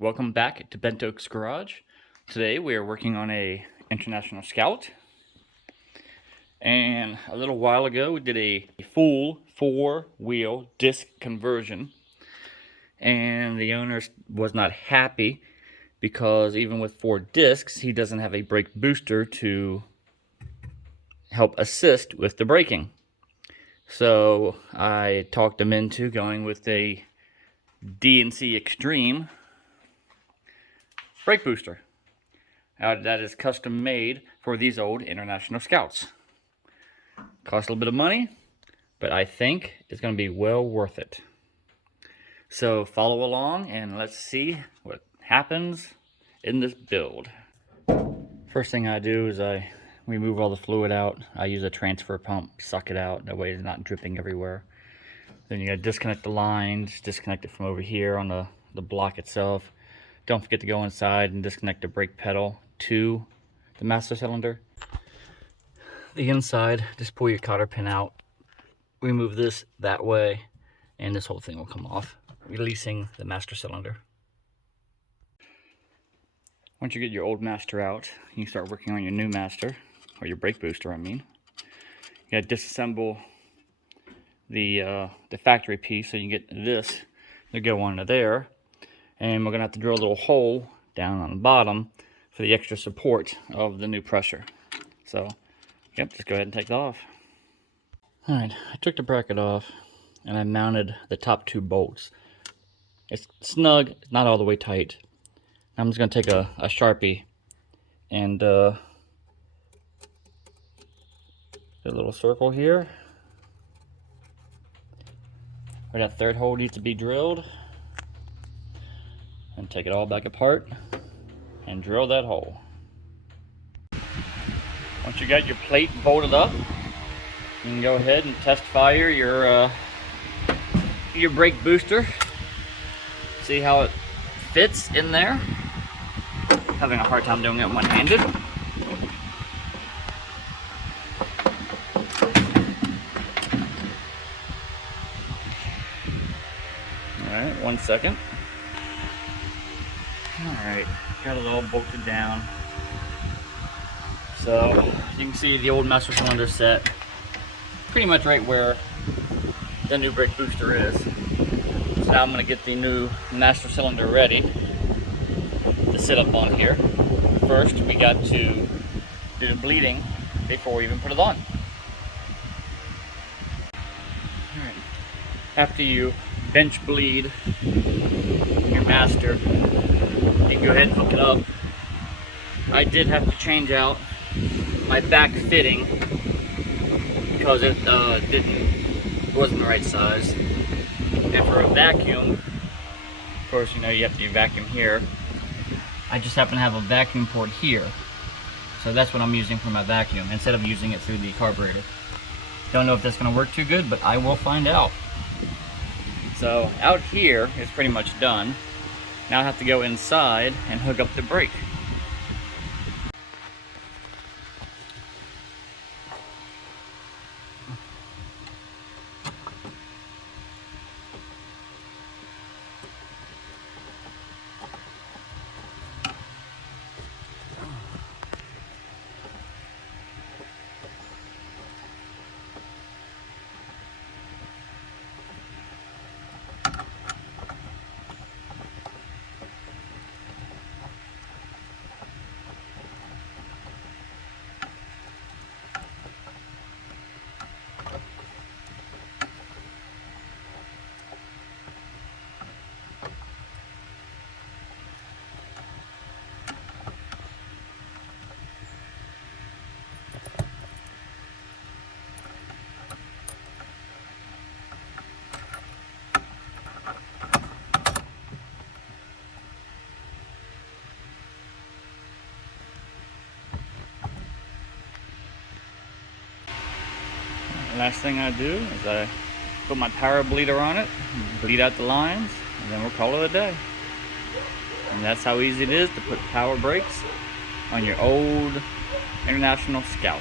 Welcome back to Bent Oak's Garage. Today we are working on a International Scout. And a little while ago we did a full 4-wheel disc conversion. And the owner was not happy because even with 4 discs, he doesn't have a brake booster to help assist with the braking. So I talked him into going with a D&C Extreme brake booster. That is custom made for these old International Scouts. Costs a little bit of money, but I think it's going to be well worth it. So follow along and let's see what happens in this build. First thing I do is I remove all the fluid out. I use a transfer pump, suck it out, that way it's not dripping everywhere. Then you gotta disconnect the lines, disconnect it from over here on the block itself. Don't forget to go inside and disconnect the brake pedal to the master cylinder. The inside, just pull your cotter pin out, remove this that way, and this whole thing will come off, releasing the master cylinder. Once you get your old master out, you can start working on your new master, or your brake booster, I mean. You gotta disassemble the factory piece so you can get this to go onto there. And we're gonna have to drill a little hole down on the bottom for the extra support of the new pressure. So, yep, just go ahead and take that off. All right, I took the bracket off and I mounted the top 2 bolts. It's snug, not all the way tight. I'm just gonna take a Sharpie and do a little circle here. Where that 3rd hole needs to be drilled. And take it all back apart and drill that hole. Once you got your plate bolted up, you can go ahead and test fire your brake booster. See how it fits in there. Having a hard time doing it one-handed. All right, 1 second. Alright, got it all bolted down. So, you can see the old master cylinder set pretty much right where the new brake booster is. So now I'm going to get the new master cylinder ready to sit up on here. First, we got to do the bleeding before we even put it on. Alright, after you bench bleed your master, you can go ahead and hook it up. I did have to change out my back fitting because it wasn't the right size. And for a vacuum, of course, you know you have to vacuum here. I just happen to have a vacuum port here, so that's what I'm using for my vacuum instead of using it through the carburetor. Don't know if that's going to work too good, but I will find out. So out here is pretty much done. Now I have to go inside and hook up the brake. Last thing I do is I put my power bleeder on it, bleed out the lines, and then we'll call it a day. And that's how easy it is to put power brakes on your old International Scout.